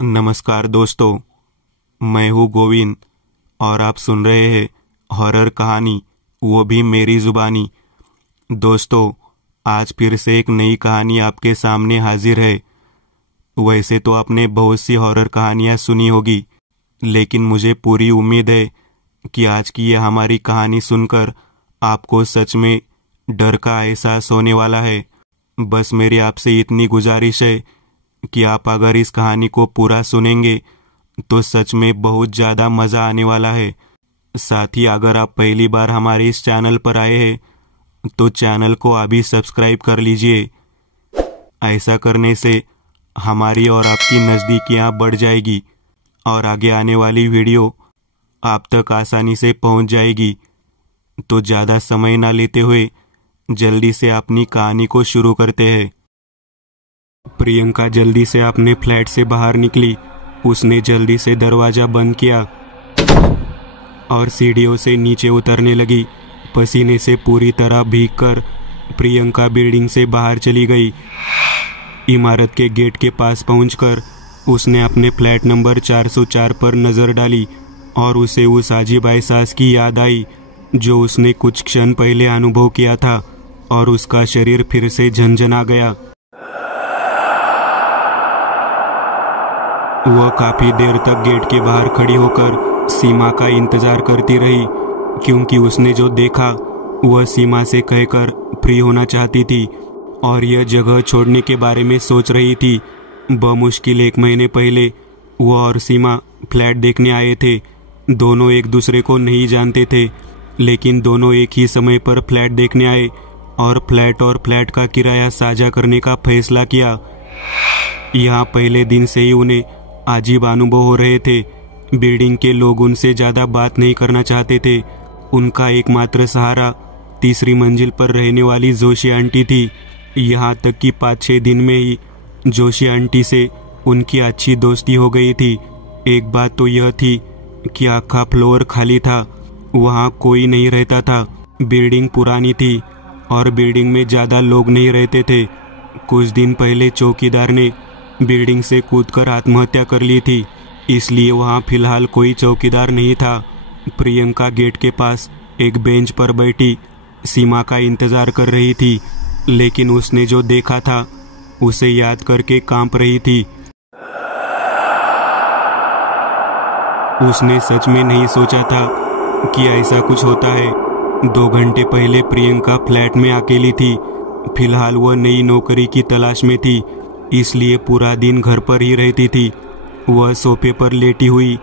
नमस्कार दोस्तों, मैं हूँ गोविंद और आप सुन रहे हैं हॉरर कहानी, वो भी मेरी जुबानी। दोस्तों, आज फिर से एक नई कहानी आपके सामने हाजिर है। वैसे तो आपने बहुत सी हॉरर कहानियाँ सुनी होगी, लेकिन मुझे पूरी उम्मीद है कि आज की यह हमारी कहानी सुनकर आपको सच में डर का एहसास होने वाला है। बस मेरी आपसे इतनी गुजारिश है कि आप अगर इस कहानी को पूरा सुनेंगे तो सच में बहुत ज़्यादा मज़ा आने वाला है। साथ ही अगर आप पहली बार हमारे इस चैनल पर आए हैं तो चैनल को अभी सब्सक्राइब कर लीजिए। ऐसा करने से हमारी और आपकी नज़दीकियाँ बढ़ जाएगी और आगे आने वाली वीडियो आप तक आसानी से पहुंच जाएगी। तो ज़्यादा समय ना लेते हुए जल्दी से अपनी कहानी को शुरू करते हैं। प्रियंका जल्दी से अपने फ्लैट से बाहर निकली। उसने जल्दी से दरवाजा बंद किया और सीढ़ियों से नीचे उतरने लगी। पसीने से पूरी तरह भीगकर प्रियंका बिल्डिंग से बाहर चली गई। इमारत के गेट के पास पहुंचकर उसने अपने फ्लैट नंबर 404 पर नज़र डाली और उसे उस अजीब एहसास की याद आई जो उसने कुछ क्षण पहले अनुभव किया था और उसका शरीर फिर से झंझना गया। वह काफी देर तक गेट के बाहर खड़ी होकर सीमा का इंतजार करती रही, क्योंकि उसने जो देखा वह सीमा से कहकर फ्री होना चाहती थी और यह जगह छोड़ने के बारे में सोच रही थी। बमुश्किल 1 महीने पहले वह और सीमा फ्लैट देखने आए थे। दोनों एक दूसरे को नहीं जानते थे, लेकिन दोनों एक ही समय पर फ्लैट देखने आए और फ्लैट का किराया साझा करने का फैसला किया। यहाँ पहले दिन से ही उन्हें अजीब अनुभव हो रहे थे। बिल्डिंग के लोग उनसे ज़्यादा बात नहीं करना चाहते थे। उनका एकमात्र सहारा तीसरी मंजिल पर रहने वाली जोशी आंटी थी। यहाँ तक कि 5-6 दिन में ही जोशी आंटी से उनकी अच्छी दोस्ती हो गई थी। एक बात तो यह थी कि आखा फ्लोर खाली था, वहाँ कोई नहीं रहता था। बिल्डिंग पुरानी थी और बिल्डिंग में ज़्यादा लोग नहीं रहते थे। कुछ दिन पहले चौकीदार ने बिल्डिंग से कूदकर आत्महत्या कर ली थी, इसलिए वहाँ फिलहाल कोई चौकीदार नहीं था। प्रियंका गेट के पास एक बेंच पर बैठी सीमा का इंतजार कर रही थी, लेकिन उसने जो देखा था उसे याद करके कांप रही थी। उसने सच में नहीं सोचा था कि ऐसा कुछ होता है। 2 घंटे पहले प्रियंका फ्लैट में अकेली थी। फिलहाल वह नई नौकरी की तलाश में थी, इसलिए पूरा दिन घर पर ही रहती थी। वह सोफे पर लेटी हुई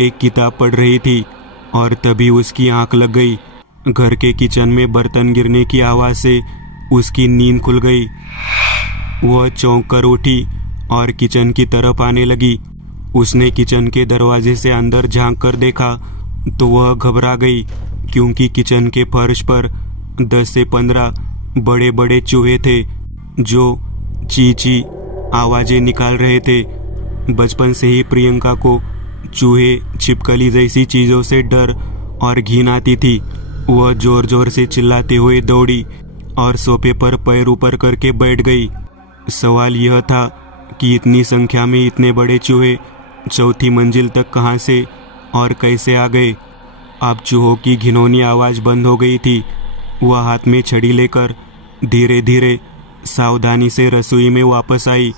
एक किताब पढ़ रही थी और तभी उसकी आंख लग गई। घर के किचन में बर्तन गिरने की आवाज़ से उसकी नींद खुल गई। वह चौंक कर उठी और किचन की तरफ आने लगी। उसने किचन के दरवाजे से अंदर झांक कर देखा तो वह घबरा गई, क्योंकि किचन के फर्श पर 10 से 15 बड़े बड़े चूहे थे जो ची आवाजें निकाल रहे थे। बचपन से ही प्रियंका को चूहे, छिपकली जैसी चीजों से डर और घिन आती थी। वह जोर जोर से चिल्लाते हुए दौड़ी और सोफे पर पैर ऊपर करके बैठ गई। सवाल यह था कि इतनी संख्या में इतने बड़े चूहे 4थी मंजिल तक कहां से और कैसे आ गए। अब चूहों की घिनौनी आवाज बंद हो गई थी। वह हाथ में छड़ी लेकर धीरे धीरे सावधानी से रसोई में वापस आई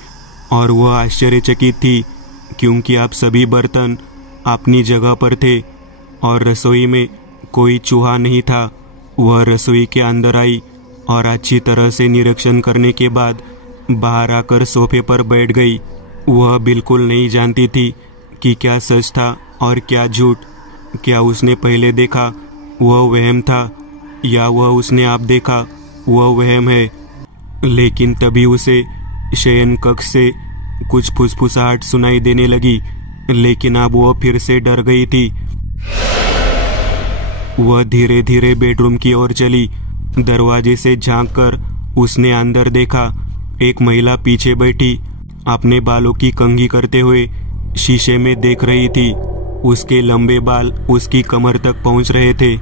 और वह आश्चर्यचकित थी, क्योंकि अब सभी बर्तन अपनी जगह पर थे और रसोई में कोई चूहा नहीं था। वह रसोई के अंदर आई और अच्छी तरह से निरीक्षण करने के बाद बाहर आकर सोफे पर बैठ गई। वह बिल्कुल नहीं जानती थी कि क्या सच था और क्या झूठ। क्या उसने पहले देखा वह वहम था, या वह उसने अब देखा वह वहम है। लेकिन तभी उसे शयन कक्ष से कुछ फुसफुसाहट सुनाई देने लगी, लेकिन अब वह फिर से डर गई थी। वह धीरे धीरे बेडरूम की ओर चली। दरवाजे से झांककर उसने अंदर देखा। एक महिला पीछे बैठी अपने बालों की कंघी करते हुए शीशे में देख रही थी। उसके लंबे बाल उसकी कमर तक पहुंच रहे थे।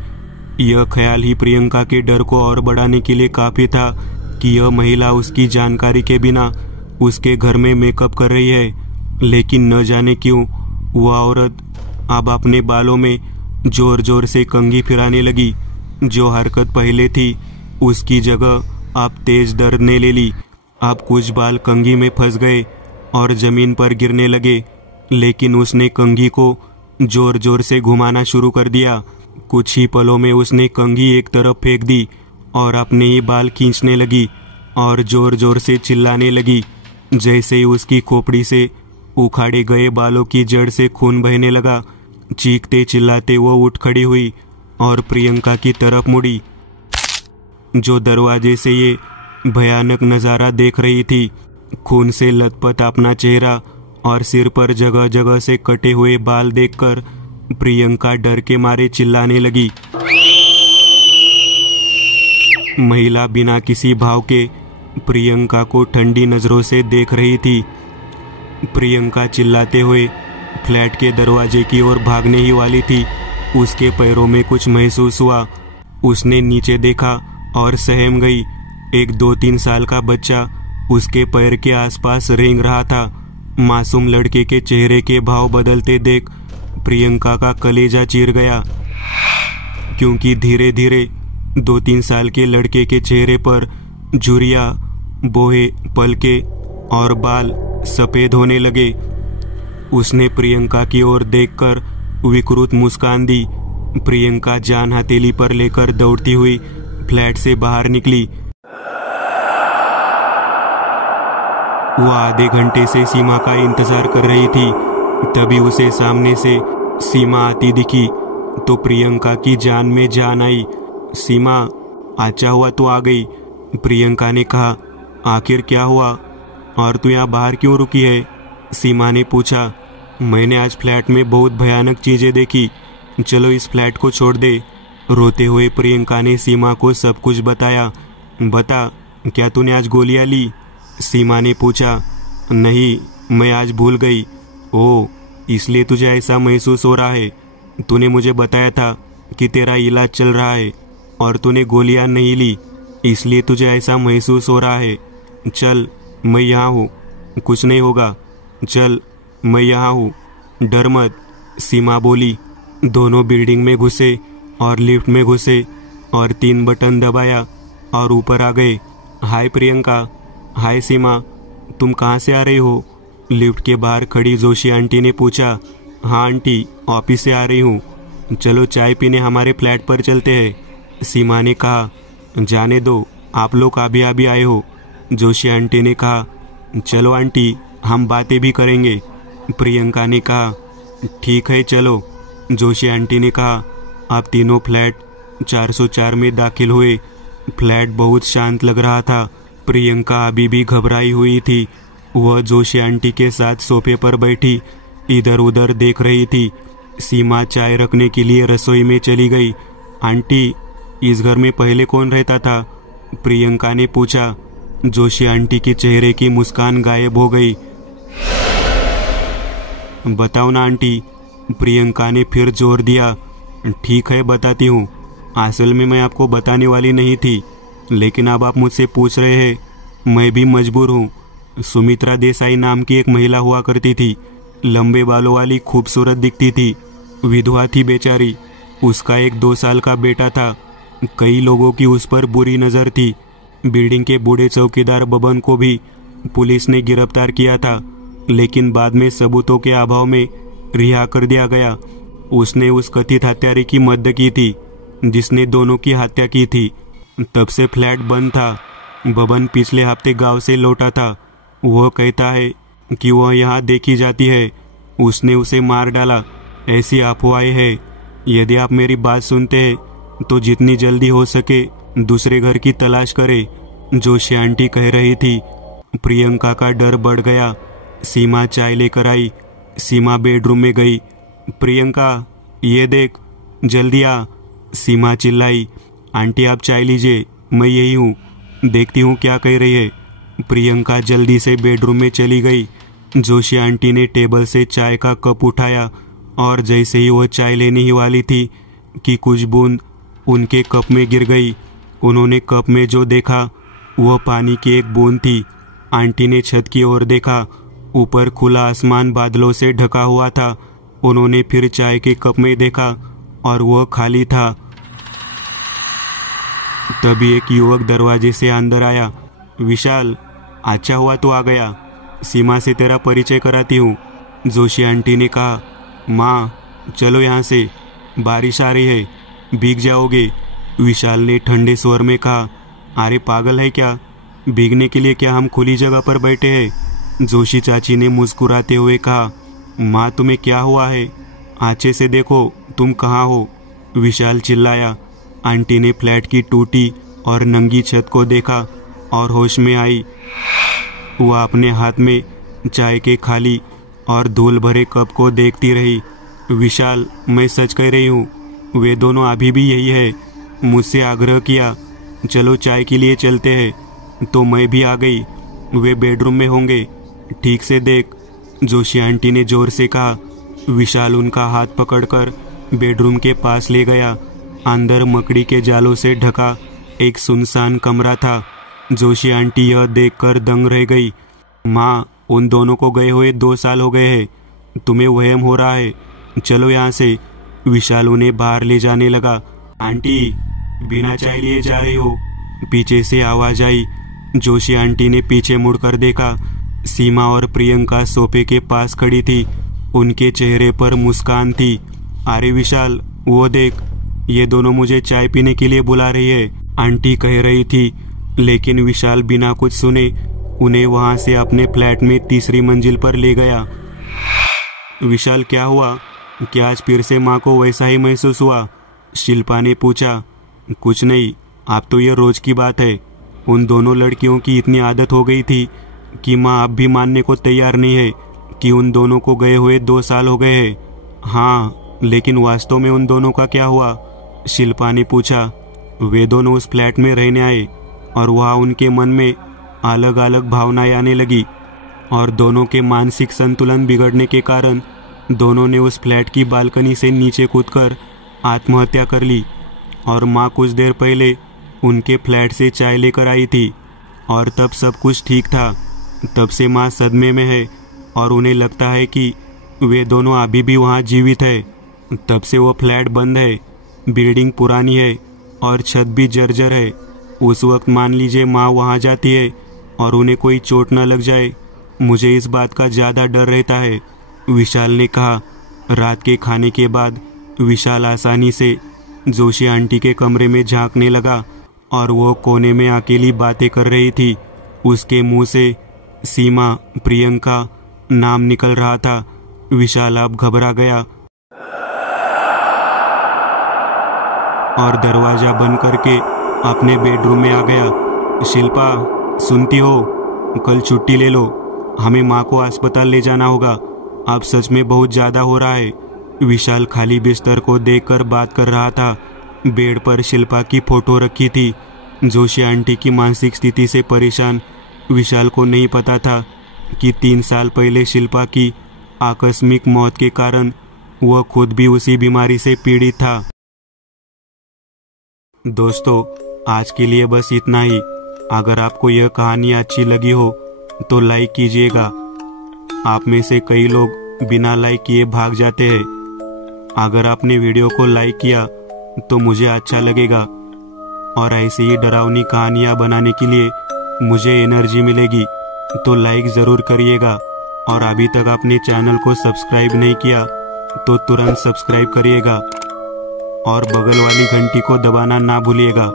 यह ख्याल ही प्रियंका के डर को और बढ़ाने के लिए काफी था कि यह महिला उसकी जानकारी के बिना उसके घर में मेकअप कर रही है। लेकिन न जाने क्यों वह औरत अब अपने बालों में जोर जोर से कंघी फिराने लगी। जो हरकत पहले थी उसकी जगह अब तेज दर्द ने ले ली। अब कुछ बाल कंघी में फंस गए और जमीन पर गिरने लगे, लेकिन उसने कंघी को जोर जोर से घुमाना शुरू कर दिया। कुछ ही पलों में उसने कंघी एक तरफ फेंक दी और अपने ही बाल खींचने लगी और जोर जोर से चिल्लाने लगी। जैसे ही उसकी खोपड़ी से उखाड़े गए बालों की जड़ से खून बहने लगा, चीखते चिल्लाते वो उठ खड़ी हुई और प्रियंका की तरफ मुड़ी, जो दरवाजे से ये भयानक नज़ारा देख रही थी। खून से लथपथ अपना चेहरा और सिर पर जगह जगह से कटे हुए बाल देखकर प्रियंका डर के मारे चिल्लाने लगी। महिला बिना किसी भाव के प्रियंका को ठंडी नजरों से देख रही थी। प्रियंका चिल्लाते हुए फ्लैट के दरवाजे की ओर भागने ही वाली थी। उसके पैरों में कुछ महसूस हुआ। उसने नीचे देखा और सहम गई। एक 2-3 साल का बच्चा उसके पैर के आसपास रेंग रहा था। मासूम लड़के के चेहरे के भाव बदलते देख प्रियंका का कलेजा चीर गया, क्योंकि धीरे धीरे 2-3 साल के लड़के के चेहरे पर झुर्रियां, बोहे, पलके और बाल सफेद होने लगे। उसने प्रियंका की ओर देखकर विकृत मुस्कान दी। प्रियंका जान हथेली पर लेकर दौड़ती हुई फ्लैट से बाहर निकली। वह आधे घंटे से सीमा का इंतजार कर रही थी। तभी उसे सामने से सीमा आती दिखी तो प्रियंका की जान में जान आई। सीमा, अच्छा हुआ तू आ गई। प्रियंका ने कहा, आखिर क्या हुआ और तू यहाँ बाहर क्यों रुकी है? सीमा ने पूछा। मैंने आज फ्लैट में बहुत भयानक चीजें देखी, चलो इस फ्लैट को छोड़ दे। रोते हुए प्रियंका ने सीमा को सब कुछ बताया। बता, क्या तूने आज गोलियां ली? सीमा ने पूछा। नहीं, मैं आज भूल गई। ओह, इसलिए तुझे ऐसा महसूस हो रहा है। तूने मुझे बताया था कि तेरा इलाज चल रहा है और तूने गोलियां नहीं ली, इसलिए तुझे ऐसा महसूस हो रहा है। चल, मैं यहाँ हूँ, कुछ नहीं होगा। चल, मैं यहाँ हूँ, डर मत। सीमा बोली। दोनों बिल्डिंग में घुसे और लिफ्ट में घुसे और 3 बटन दबाया और ऊपर आ गए। हाय प्रियंका। हाय सीमा, तुम कहाँ से आ रही हो? लिफ्ट के बाहर खड़ी जोशी आंटी ने पूछा। हाँ आंटी, ऑफिस से आ रही हूँ। चलो चाय पीने हमारे फ्लैट पर चलते हैं। सीमा ने कहा। जाने दो, आप लोग अभी अभी आए हो। जोशी आंटी ने कहा। चलो आंटी, हम बातें भी करेंगे। प्रियंका ने कहा। ठीक है चलो। जोशी आंटी ने कहा। आप तीनों फ्लैट 404 में दाखिल हुए। फ्लैट बहुत शांत लग रहा था। प्रियंका अभी भी घबराई हुई थी। वह जोशी आंटी के साथ सोफे पर बैठी इधर उधर देख रही थी। सीमा चाय रखने के लिए रसोई में चली गई। आंटी, इस घर में पहले कौन रहता था? प्रियंका ने पूछा। जोशी आंटी के चेहरे की मुस्कान गायब हो गई। बताओ ना आंटी, प्रियंका ने फिर जोर दिया। ठीक है, बताती हूँ। असल में मैं आपको बताने वाली नहीं थी, लेकिन अब आप मुझसे पूछ रहे हैं, मैं भी मजबूर हूँ। सुमित्रा देसाई नाम की एक महिला हुआ करती थी। लंबे बालों वाली, खूबसूरत दिखती थी। विधवा थी बेचारी। उसका एक 2 साल का बेटा था। कई लोगों की उस पर बुरी नज़र थी। बिल्डिंग के बूढ़े चौकीदार बबन को भी पुलिस ने गिरफ्तार किया था, लेकिन बाद में सबूतों के अभाव में रिहा कर दिया गया। उसने उस कथित हत्यारे की मदद की थी जिसने दोनों की हत्या की थी। तब से फ्लैट बंद था। बबन पिछले हफ्ते गांव से लौटा था। वह कहता है कि वह यहाँ देखी जाती है। उसने उसे मार डाला, ऐसी अफवाहें है। यदि आप मेरी बात सुनते हैं तो जितनी जल्दी हो सके दूसरे घर की तलाश करें, जोशी आंटी कह रही थी। प्रियंका का डर बढ़ गया। सीमा चाय लेकर आई। सीमा बेडरूम में गई। प्रियंका, ये देख, जल्दी आ। सीमा चिल्लाई। आंटी आप चाय लीजिए, मैं यही हूँ, देखती हूँ क्या कह रही है। प्रियंका जल्दी से बेडरूम में चली गई। जोशी आंटी ने टेबल से चाय का कप उठाया और जैसे ही वह चाय लेने ही वाली थी कि कुछ बूंद उनके कप में गिर गई। उन्होंने कप में जो देखा वह पानी की एक बूंद थी। आंटी ने छत की ओर देखा ऊपर खुला आसमान बादलों से ढका हुआ था। उन्होंने फिर चाय के कप में देखा और वह खाली था। तभी एक युवक दरवाजे से अंदर आया। विशाल, अच्छा हुआ तो आ गया। सीमा से तेरा परिचय कराती हूँ, जोशी आंटी ने कहा। माँ, चलो यहाँ से, बारिश आ रही है, भीग जाओगे, विशाल ने ठंडे स्वर में कहा। अरे पागल है क्या, भीगने के लिए क्या हम खुली जगह पर बैठे हैं, जोशी चाची ने मुस्कुराते हुए कहा। माँ, तुम्हें क्या हुआ है, आंखें से देखो, तुम कहाँ हो, विशाल चिल्लाया। आंटी ने फ्लैट की टूटी और नंगी छत को देखा और होश में आई। वह अपने हाथ में चाय के खाली और धूल भरे कप को देखती रही। विशाल, मैं सच कह रही हूँ, वे दोनों अभी भी यही है। मुझसे आग्रह किया, चलो चाय के लिए चलते हैं, तो मैं भी आ गई। वे बेडरूम में होंगे, ठीक से देख, जोशी आंटी ने जोर से कहा। विशाल उनका हाथ पकड़कर बेडरूम के पास ले गया। अंदर मकड़ी के जालों से ढका एक सुनसान कमरा था। जोशी आंटी यह देखकर दंग रह गई। माँ, उन दोनों को गए हुए 2 साल हो गए हैं, तुम्हें वहम हो रहा है, चलो यहाँ से, विशाल उन्हें बाहर ले जाने लगा। आंटी, बिना चाय लिए जा रही हो, पीछे से आवाज आई। जोशी आंटी ने पीछे मुड़कर देखा। सीमा और प्रियंका सोफे के पास खड़ी थी। उनके चेहरे पर मुस्कान थी। अरे विशाल, वो देख, ये दोनों मुझे चाय पीने के लिए बुला रही है, आंटी कह रही थी। लेकिन विशाल बिना कुछ सुने उन्हें वहां से अपने फ्लैट में 3री मंजिल पर ले गया। विशाल, क्या हुआ, क्या आज फिर से माँ को वैसा ही महसूस हुआ, शिल्पा ने पूछा। कुछ नहीं, अब तो ये रोज की बात है। उन दोनों लड़कियों की इतनी आदत हो गई थी कि माँ अब भी मानने को तैयार नहीं है कि उन दोनों को गए हुए 2 साल हो गए हैं। हाँ, लेकिन वास्तव में उन दोनों का क्या हुआ, शिल्पा ने पूछा। वे दोनों उस फ्लैट में रहने आए और वहाँ उनके मन में अलग अलग भावनाएं आने लगी और दोनों के मानसिक संतुलन बिगड़ने के कारण दोनों ने उस फ्लैट की बालकनी से नीचे कूदकर आत्महत्या कर ली। और माँ कुछ देर पहले उनके फ्लैट से चाय लेकर आई थी और तब सब कुछ ठीक था। तब से माँ सदमे में है और उन्हें लगता है कि वे दोनों अभी भी वहाँ जीवित है। तब से वो फ्लैट बंद है, बिल्डिंग पुरानी है और छत भी जर्जर है। उस वक्त मान लीजिए माँ वहाँ जाती है और उन्हें कोई चोट न लग जाए, मुझे इस बात का ज़्यादा डर रहता है, विशाल ने कहा। रात के खाने के बाद विशाल आसानी से जोशी आंटी के कमरे में झांकने लगा और वो कोने में अकेली बातें कर रही थी। उसके मुंह से सीमा, प्रियंका नाम निकल रहा था। विशाल अब घबरा गया और दरवाजा बंद करके अपने बेडरूम में आ गया। शिल्पा, सुनती हो, कल छुट्टी ले लो, हमें माँ को अस्पताल ले जाना होगा, अब सच में बहुत ज़्यादा हो रहा है। विशाल खाली बिस्तर को देखकर बात कर रहा था। बेड पर शिल्पा की फोटो रखी थी। जोशी आंटी की मानसिक स्थिति से परेशान विशाल को नहीं पता था कि 3 साल पहले शिल्पा की आकस्मिक मौत के कारण वह खुद भी उसी बीमारी से पीड़ित था। दोस्तों, आज के लिए बस इतना ही। अगर आपको यह कहानी अच्छी लगी हो तो लाइक कीजिएगा। आप में से कई लोग बिना लाइक किए भाग जाते हैं। अगर आपने वीडियो को लाइक किया तो मुझे अच्छा लगेगा और ऐसे ही डरावनी कहानियाँ बनाने के लिए मुझे एनर्जी मिलेगी। तो लाइक ज़रूर करिएगा और अभी तक आपने चैनल को सब्सक्राइब नहीं किया तो तुरंत सब्सक्राइब करिएगा और बगल वाली घंटी को दबाना ना भूलिएगा।